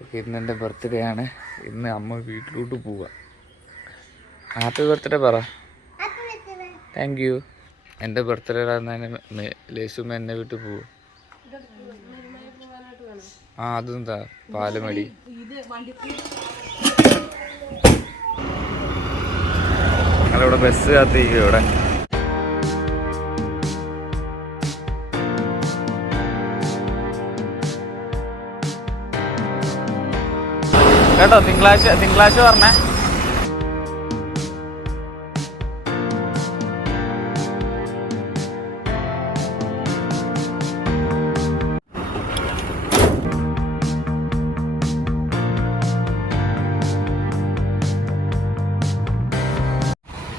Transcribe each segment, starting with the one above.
Okay, ഇന്ന് എൻ്റെ birthday ആണ്. ഇന്ന് അമ്മ വീട്ടിലോട്ട് പോവാ. ഹാപ്പി ബർത്ത്ഡേ പറ. Thank you. എൻ്റെ ബർത്ത്ഡേ ആണെന്ന് ലേസുമ്മ എന്നെ വിട്ട് പോവും. ആ അതെന്താ പാലമടി. ഞങ്ങളിവിടെ ബസ് കാത്തിരിക്കും ഇവിടെ. കേട്ടോ, തിങ്കളാഴ്ച പറഞ്ഞേ.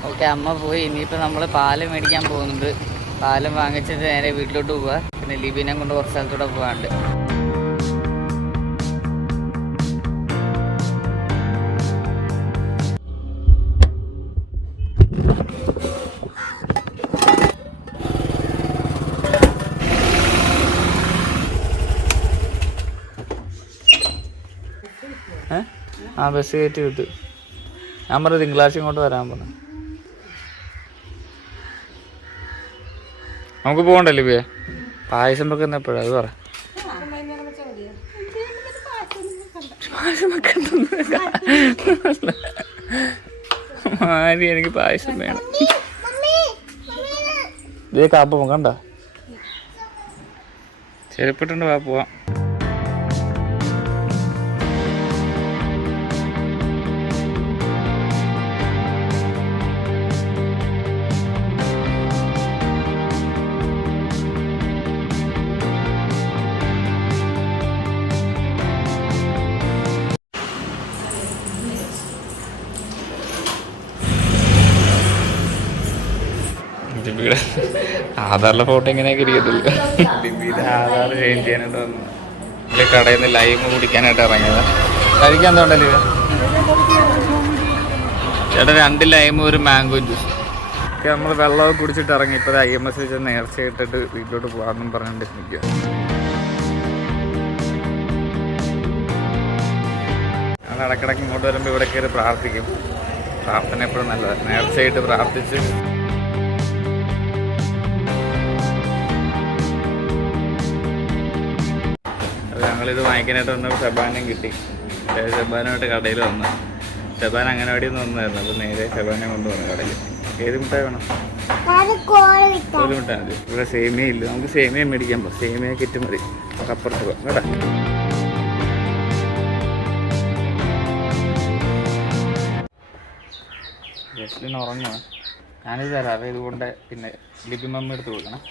ഓക്കെ, അമ്മ പോയി. ഇനിയിപ്പോൾ നമ്മൾ പാല് മേടിക്കാൻ പോകുന്നുണ്ട്. പാലും വാങ്ങിച്ചിട്ട് നേരെ വീട്ടിലോട്ട് പോവുക. പിന്നെ ലിബിനെ കൊണ്ട് കുറച്ച് സ്ഥലത്തൂടെ പോകാണ്ട്. ആ ബസ് കയറ്റി വിട്ടു. ഞാൻ പറഞ്ഞു തിങ്കളാഴ്ച ഇങ്ങോട്ട് വരാൻ പറഞ്ഞു. നമുക്ക് പോകണ്ടല്ലേ ബിയെ? പായസം വെക്കുന്ന എപ്പോഴാ അത് പറ. മാരി എനിക്ക് പായസം വേണം. ഇതേ കാപ്പം കണ്ട ചെരുപ്പിട്ടുണ്ട്. വാ പോവാം. ലിബിയുടെ ആധാറിലെ ഫോട്ടോ എങ്ങനെയൊക്കെ ഇരിക്കത്തില്ല. ലിബിയുടെ ആധാർ ചേഞ്ച് ചെയ്യാനായിട്ട് വന്നു. കടയിൽ നിന്ന് ലൈമ് കുടിക്കാനായിട്ട് ഇറങ്ങിയതാ. കഴിക്കാൻ തോണ്ടല്ലേ ചേട്ടാ? 2 ലൈമും ഒരു മാംഗോ ജ്യൂസ് ഒക്കെ. നമ്മൾ വെള്ളമൊക്കെ കുടിച്ചിട്ട് ഇറങ്ങി. ഇപ്പോൾ IMS വെച്ച് നേർച്ച ഇട്ടിട്ട് വീട്ടിലോട്ട് പോകാമെന്നും പറഞ്ഞിട്ട് നിൽക്കുക. ഞങ്ങൾ ഇടയ്ക്കിടയ്ക്ക് ഇങ്ങോട്ട് വരുമ്പോൾ ഇവിടെ കയറി പ്രാർത്ഥിക്കും. പ്രാർത്ഥന എപ്പോഴും നല്ലതാണ്. നേർച്ചയായിട്ട് പ്രാർത്ഥിച്ച് ഞങ്ങളിത് വാങ്ങിക്കാനായിട്ട് വന്നപ്പോൾ ഷബാനും കിട്ടി. ഷബാനുമായിട്ട് കടയിൽ വന്നു. ഷബാൻ അംഗനവാടിയിൽ നിന്ന് വന്നായിരുന്നു. അപ്പോൾ നേരെ ഷബാനെ കൊണ്ടുവന്നു കടയിൽ. ഏത് മിഠായി വേണം? കോലുമിഠായി മതി. ഇവിടെ സേമിയ ഇല്ല. നമുക്ക് സേമിയ മേടിക്കാൻ പോകും. സേമിയ കിറ്റ് മതി. അപ്പുറത്ത് പോകാം കേട്ടോ. ജസ്റ്റിന് ഉറങ്ങുക. ഞാനിത് തരാം. ഇതുകൊണ്ട് പിന്നെ ലിബി മമ്മി എടുത്ത് കൊടുക്കണം.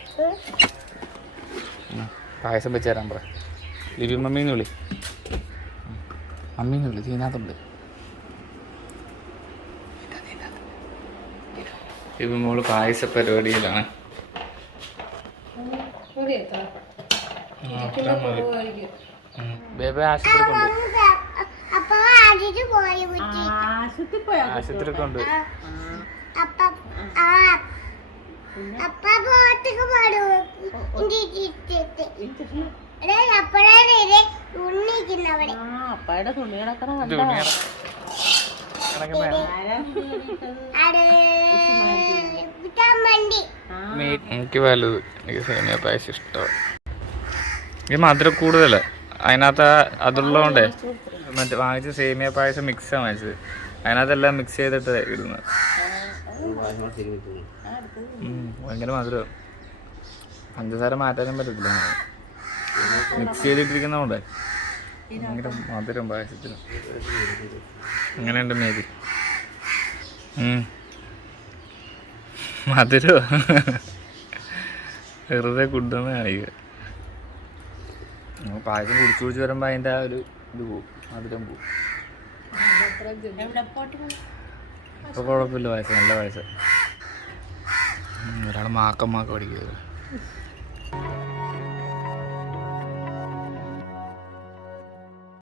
പായസം വെച്ച് തരാൻ പറ. ലിബി മമ്മീന്ന് വിളി. മമ്മീന്ന് വിളി. ഇതിനകത്തുണ്ട്. ലിബി മോള് പായസ പരിപാടിയിലാണ്. ബേബി ആശുപത്രി കൊണ്ട്. ആശുപത്രി കൊണ്ട്. എനിക്ക് വലുത്. എനിക്ക് സേമിയ പായസം ഇഷ്ടമാണ്. ഈ മധുരം കൂടുതല അതിനകത്ത്. അതുള്ളതുകൊണ്ടേ മറ്റേ വാങ്ങിച്ച സേമിയ പായസം മിക്സാണ് വാങ്ങിച്ചത്. അതിനകത്തെല്ലാം മിക്സ് ചെയ്തിട്ട് ഇടുന്നത്. ഭയങ്കര മധുരം. പഞ്ചസാര മാറ്റാനും പറ്റത്തില്ല. മിക്സ് ചെയ്തിട്ടിരിക്കുന്നതുകൊണ്ടേ ഭയങ്കര മധുരം പായസത്തിന്. അങ്ങനെയുണ്ട് മേരി. മധുരോ വെറുതെ കുടുന്ന കാണിക്കുക. പായസം കുടിച്ചു വരുമ്പോൾ അതിൻ്റെ ആ ഒരു ഇത് പോവും. മധുരം പോവും. ഇപ്പോൾ കുഴപ്പമില്ല. പായസം നല്ല പായസം. ഒരാൾ മാക്കം പഠിക്കുക.